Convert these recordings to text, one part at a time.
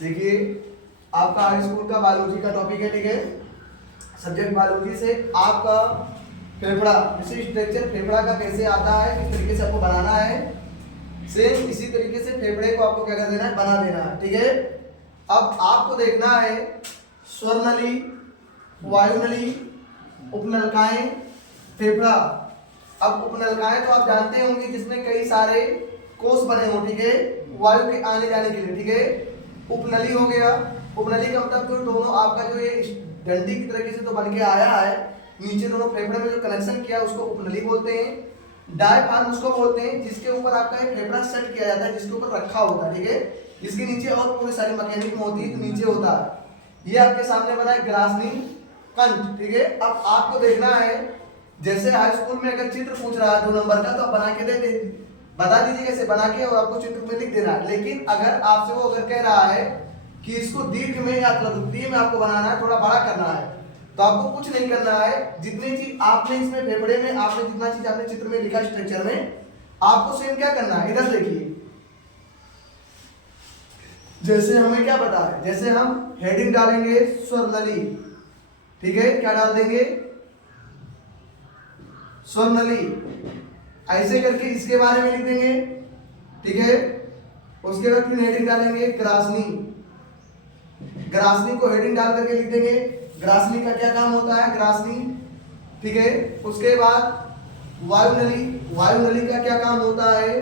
देखिए आपका high school का बायोलॉजी का टॉपिक है, ठीक है। सब्जेक्ट बायोलॉजी से आपका फेफड़ा, जैसे स्ट्रक्चर फेफड़ा का कैसे आता है, किस तरीके से आपको बनाना है, सेम इसी तरीके से फेफड़े को आपको क्या कर देना है, बना देना है, ठीक है। अब आपको देखना है स्वर नली, वायु नली, उपनलिकाएं, फेफड़ा। अब उपनलिकाएं तो आप जानते होंगे जिसमें कई सारे कोष बने हो, ठीक है, वायु के आने जाने के लिए, ठीक है। उपनली हो गया, उपनली का मतलब जो दोनों आपका जो ये डंडी की तरीके से तो बन के आया है, नीचे दोनों फेफड़े में जो कनेक्शन किया उसको उपनली बोलते हैं। डायफ्राम उसको बोलते हैं जिसके ऊपर आपका ये फेफड़ा सेट किया जाता है, जिसके ऊपर रखा होता है, ठीक है। इसके नीचे और पूरी सारी मैकेनिज्म होती है, तो नीचे होता है। ये आपके सामने बना है ग्रासनी कंठ, ठीक है। अब आपको देखना है, जैसे हाई स्कूल में अगर चित्र पूछ रहा है 2 नंबर का, तो आप बना के दे बता दीजिए कैसे बना के, और आपको चित्र में लिख देना है। लेकिन अगर आपसे वो अगर कह रहा है कि इसको दीर्घ में या लघुत्तरीय में आपको बनाना है, थोड़ा बड़ा करना है, तो आपको कुछ नहीं करना है। जितनी चीज आपने इसमें फेफड़े में आपने जितना चीज आपने चित्र में लिखा स्ट्रक्चर में, आपको सेम क्या करना है, इधर देखिए। जैसे हमें क्या पता है, जैसे हम हेडिंग डालेंगे स्वर नली, ठीक है, क्या डाल देंगे, स्वर नली, ऐसे करके इसके बारे में लिख देंगे, ठीक है। उसके बाद फिर हेडिंग डालेंगे ग्रासनी, ग्रासनी को हेडिंग डाल करके लिख देंगे, ग्रासनी का क्या काम होता है, ग्रासनी, ठीक है। उसके बाद वायु नली, वायु नली का क्या काम होता है,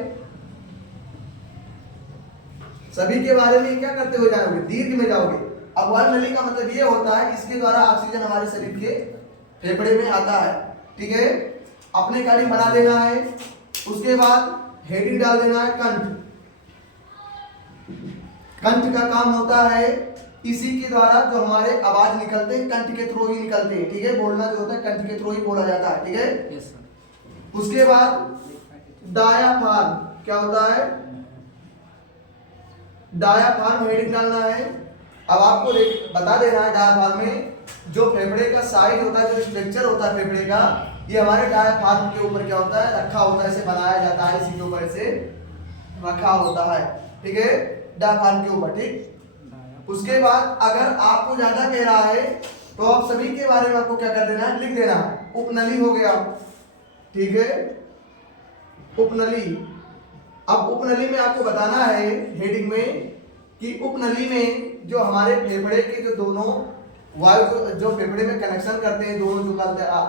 सभी के बारे में क्या करते हुए जाओगे, दीर्घ में जाओगे। अब वायु नली का मतलब ये होता है इसके द्वारा ऑक्सीजन हमारे शरीर के फेफड़े में आता है, ठीक है। अपने कार्डिंग बना देना है। उसके बाद हेडिंग डाल देना है कंठ, कंठ का काम होता है इसी के द्वारा जो हमारे आवाज निकलते हैं कंठ के थ्रू ही निकलते हैं, ठीक है। बोलना जो होता है कंठ के थ्रू ही बोला जाता है, ठीक है। Yes sir. उसके बाद डायाफ्राम क्या होता है, डायाफ्राम हेडिंग डालना है। अब आपको बता देना है डायाफ्राम में जो फेफड़े का साइज होता है, जो स्ट्रक्चर होता है फेफड़े का, ये हमारे डायाफ्राम के ऊपर क्या होता है, रखा होता है, इसे बनाया जाता है, इसी के ऊपर से रखा होता है, ठीक है, डायाफ्राम के ऊपर, ठीक। उसके बाद अगर आपको ज्यादा कह रहा है तो आप सभी के बारे में आपको क्या कर देना है, लिख देना है। उपनली हो गया, ठीक है, उपनली। अब उपनली में आपको बताना है हेडिंग में कि उपनली में जो हमारे फेफड़े के जो दोनों वायु जो फेफड़े में कनेक्शन करते हैं, दोनों जो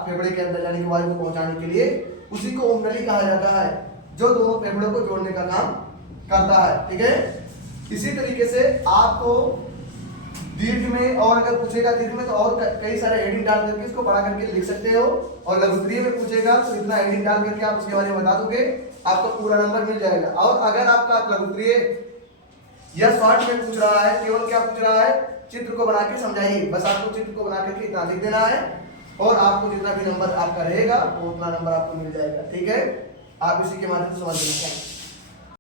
फेफड़े के अंदर जाने की वायु को पहुंचाने के लिए, उसी को उपनली कहा जाता है, जो दोनों फेफड़ों को जोड़ने का काम करता है, ठीक है। इसी तरीके से आपको दीर्घ में, और अगर पूछेगा दीर्घ में तो और कई सारे हेडिंग डाल करके इसको पढ़ा करके लिख सकते हो, और लघुत्तरीय में पूछेगा तो इतना हेडिंग डाल करके आप उसके बारे में बता दोगे, आपको पूरा नंबर मिल जाएगा। और अगर आपका लघुत्तरीय या शॉर्ट में पूछ रहा है, केवल क्या पूछ रहा है, चित्र को बना के समझाइए, बस आपको चित्र को बना करके इतना लिख देना है, और आपको जितना भी नंबर आपका रहेगा वो उतना नंबर आपको मिल जाएगा, ठीक है। आप इसी के माध्यम से समझ लेना चाहिए।